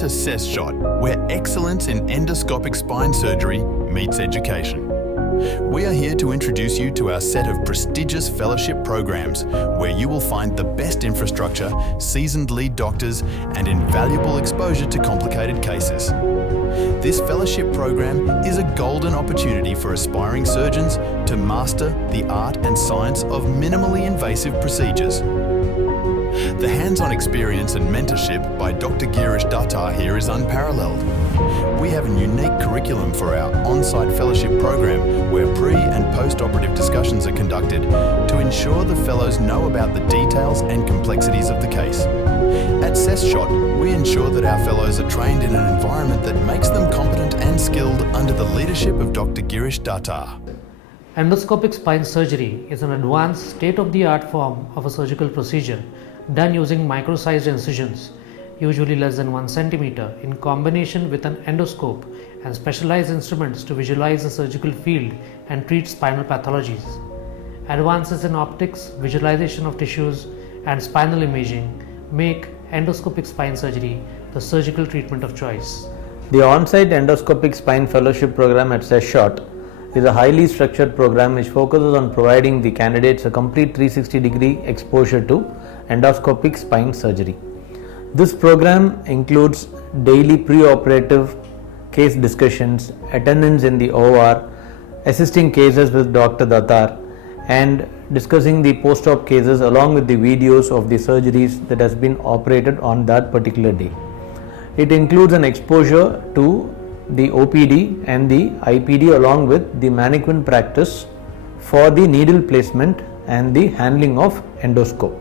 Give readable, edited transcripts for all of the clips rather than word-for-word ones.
to CESS Shot, where excellence in endoscopic spine surgery meets education. We are here to introduce you to our set of prestigious fellowship programs, where you will find the best infrastructure, seasoned lead doctors, and invaluable exposure to complicated cases. This fellowship program is a golden opportunity for aspiring surgeons to master the art and science of minimally invasive procedures. The hands-on experience and mentorship by Dr. Girish Dattar here is unparalleled. We have a unique curriculum for our on-site fellowship program where pre- and post-operative discussions are conducted to ensure the fellows know about the details and complexities of the case. At CESS Shot, we ensure that our fellows are trained in an environment that makes them competent and skilled under the leadership of Dr. Girish Dattar. Endoscopic spine surgery is an advanced state-of-the-art form of a surgical procedure done using micro-sized incisions, usually less than 1 centimeter, in combination with an endoscope and specialized instruments to visualize the surgical field and treat spinal pathologies. Advances in optics, visualization of tissues, and spinal imaging make endoscopic spine surgery the surgical treatment of choice. The on-site endoscopic spine fellowship program at CESS Shot is a highly structured program which focuses on providing the candidates a complete 360-degree exposure to endoscopic spine surgery. This program includes daily pre-operative case discussions, attendance in the OR, assisting cases with Dr. Dattar, and discussing the post-op cases along with the videos of the surgeries that has been operated on that particular day. It includes an exposure to the OPD and the IPD along with the mannequin practice for the needle placement and the handling of endoscope.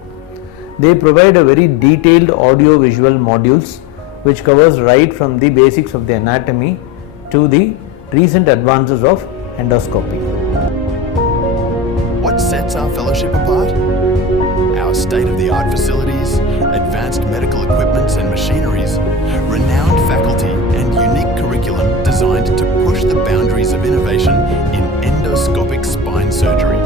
They provide a very detailed audio-visual modules which covers right from the basics of the anatomy to the recent advances of endoscopy. What sets our fellowship apart? Our state-of-the-art facilities, advanced medical equipments and machineries, renowned faculty and unique curriculum designed to push the boundaries of innovation in endoscopic spine surgery.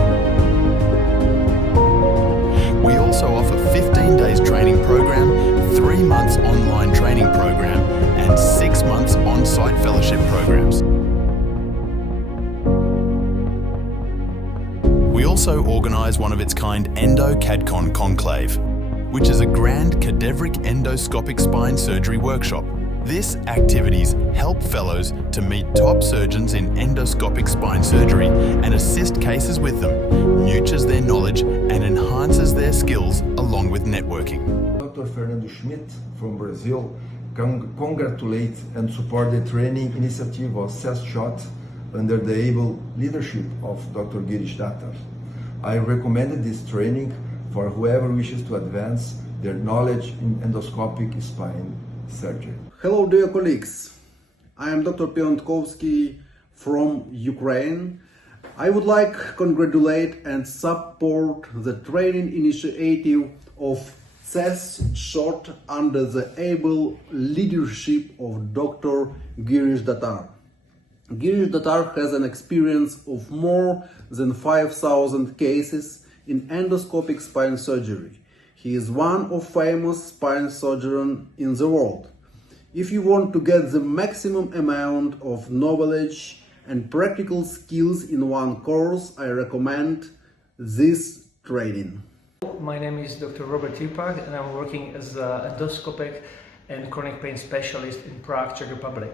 We also offer 15 days training program, 3 months online training program, and 6 months on-site fellowship programs. We also organise one of its kind ENDOCADCON conclave, which is a grand cadaveric endoscopic spine surgery workshop. This activities help fellows to meet top surgeons in endoscopic spine surgery and assist cases with them, nurtures their knowledge and enhances their skills along with networking. Dr. Fernando Schmidt from Brazil congratulate and support the training initiative of CESS Shot under the able leadership of Dr. Girish Dattar. I recommended this training for whoever wishes to advance their knowledge in endoscopic spine surgery. Hello dear colleagues, I am Dr. Piontkowski from Ukraine. I would like to congratulate and support the training initiative of CESS Shot under the able leadership of Dr. Girish Dattar. Girish Dattar has an experience of more than 5,000 cases in endoscopic spine surgery. He is one of famous spine surgeons in the world. If you want to get the maximum amount of knowledge and practical skills in one course, I recommend this training. My name is Dr. Robert Tipag and I'm working as an endoscopic and chronic pain specialist in Prague, Czech Republic.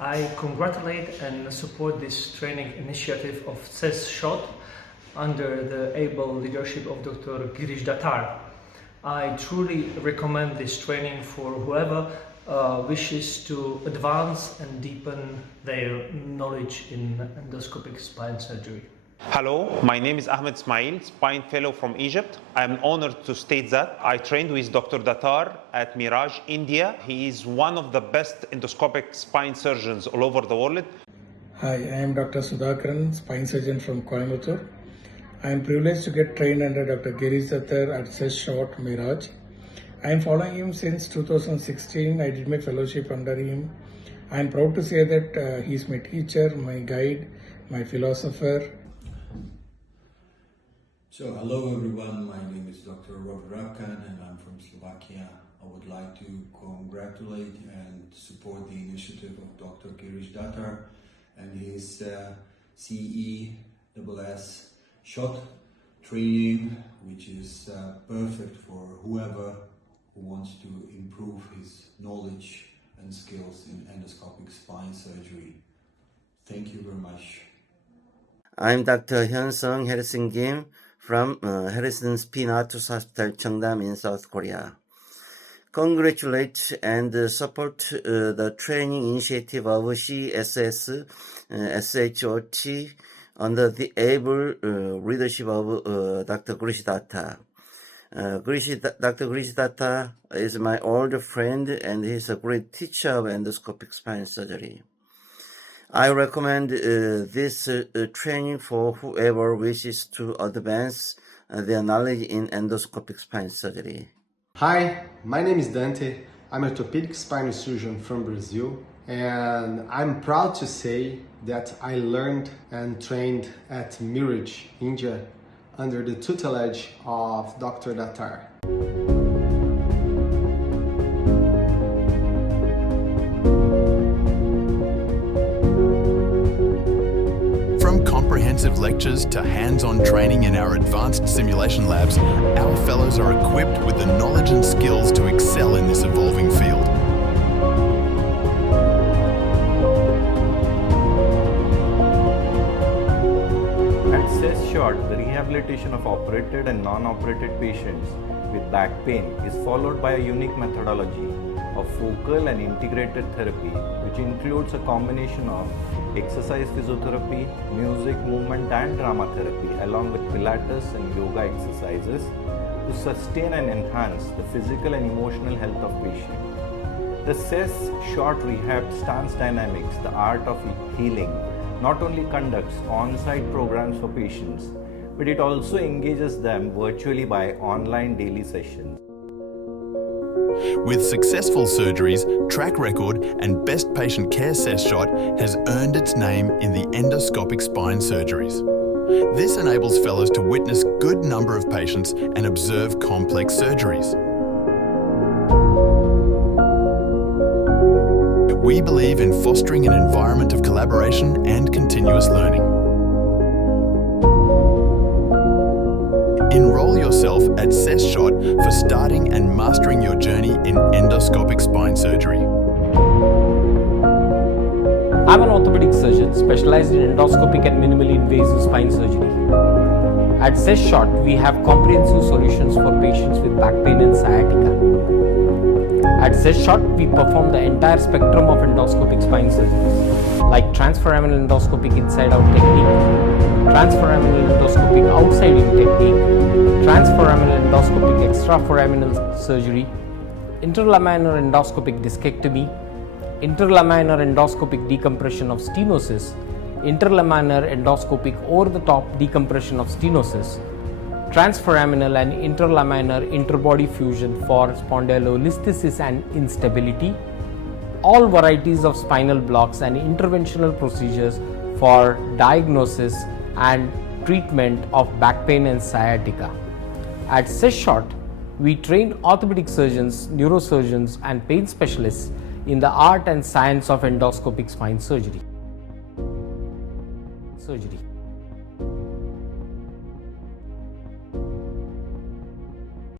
I congratulate and support this training initiative of CESS Shot under the able leadership of Dr. Girish Dattar. I truly recommend this training for whoever wishes to advance and deepen their knowledge in endoscopic spine surgery. Hello, my name is Ahmed Ismail, spine fellow from Egypt. I am honored to state that I trained with Dr. Dattar at Miraj, India. He is one of the best endoscopic spine surgeons all over the world. Hi, I am Dr. Sudhakaran, spine surgeon from Coimbatore. I am privileged to get trained under Dr. Girish Dattar at CESS Shot, Miraj. I am following him since 2016. I did my fellowship under him. I am proud to say that he is my teacher, my guide, my philosopher. So, hello everyone, my name is Dr. Observership and I'm from Slovakia. I would like to congratulate and support the initiative of Dr. Girish Datar and his CESS shot training, which is perfect for whoever who wants to improve his knowledge and skills in endoscopic spine surgery. Thank you very much. I'm Dr. Hyun-sung Harrison Kim from Harrison Spine Arthros Hospital, Cheongdam in South Korea. Congratulate and support the training initiative of CESS, SHOT under the able leadership of Dr. Girish Datar. Dr. Girish Datar is my old friend and he's a great teacher of endoscopic spine surgery. I recommend this training for whoever wishes to advance their knowledge in endoscopic spine surgery. Hi, my name is Dante. I'm an orthopedic spine surgeon from Brazil, and I'm proud to say that I learned and trained at Miraj, India, under the tutelage of Dr. Datar. Comprehensive lectures to hands-on training in our advanced simulation labs, our fellows are equipped with the knowledge and skills to excel in this evolving field. At CESS short, the rehabilitation of operated and non-operated patients with back pain is followed by a unique methodology of focal and integrated therapy, which includes a combination of exercise physiotherapy, music, movement and drama therapy along with Pilates and yoga exercises to sustain and enhance the physical and emotional health of patients. The CESS short rehab stance dynamics, the art of healing, not only conducts on-site programs for patients, but it also engages them virtually by online daily sessions. With successful surgeries, track record and best patient care CESS shot has earned its name in the endoscopic spine surgeries. This enables fellows to witness good number of patients and observe complex surgeries. We believe in fostering an environment of collaboration and continuous learning. Enroll yourself at CESS shot for starting and mastering your journey in endoscopic spine surgery. I'm an orthopedic surgeon specialized in endoscopic and minimally invasive spine surgery. At CESS shot, we have comprehensive solutions for patients with back pain and sciatica. At CESS shot, we perform the entire spectrum of endoscopic spine surgeries, like transforaminal endoscopic inside-out technique, transforaminal endoscopic outside-in technique, transforaminal endoscopic extraforaminal surgery, interlaminar endoscopic discectomy, interlaminar endoscopic decompression of stenosis, interlaminar endoscopic over-the-top decompression of stenosis, transforaminal and interlaminar interbody fusion for spondylolisthesis and instability, all varieties of spinal blocks and interventional procedures for diagnosis and treatment of back pain and sciatica. At CESS shot, we train orthopedic surgeons, neurosurgeons and pain specialists in the art and science of endoscopic spine surgery.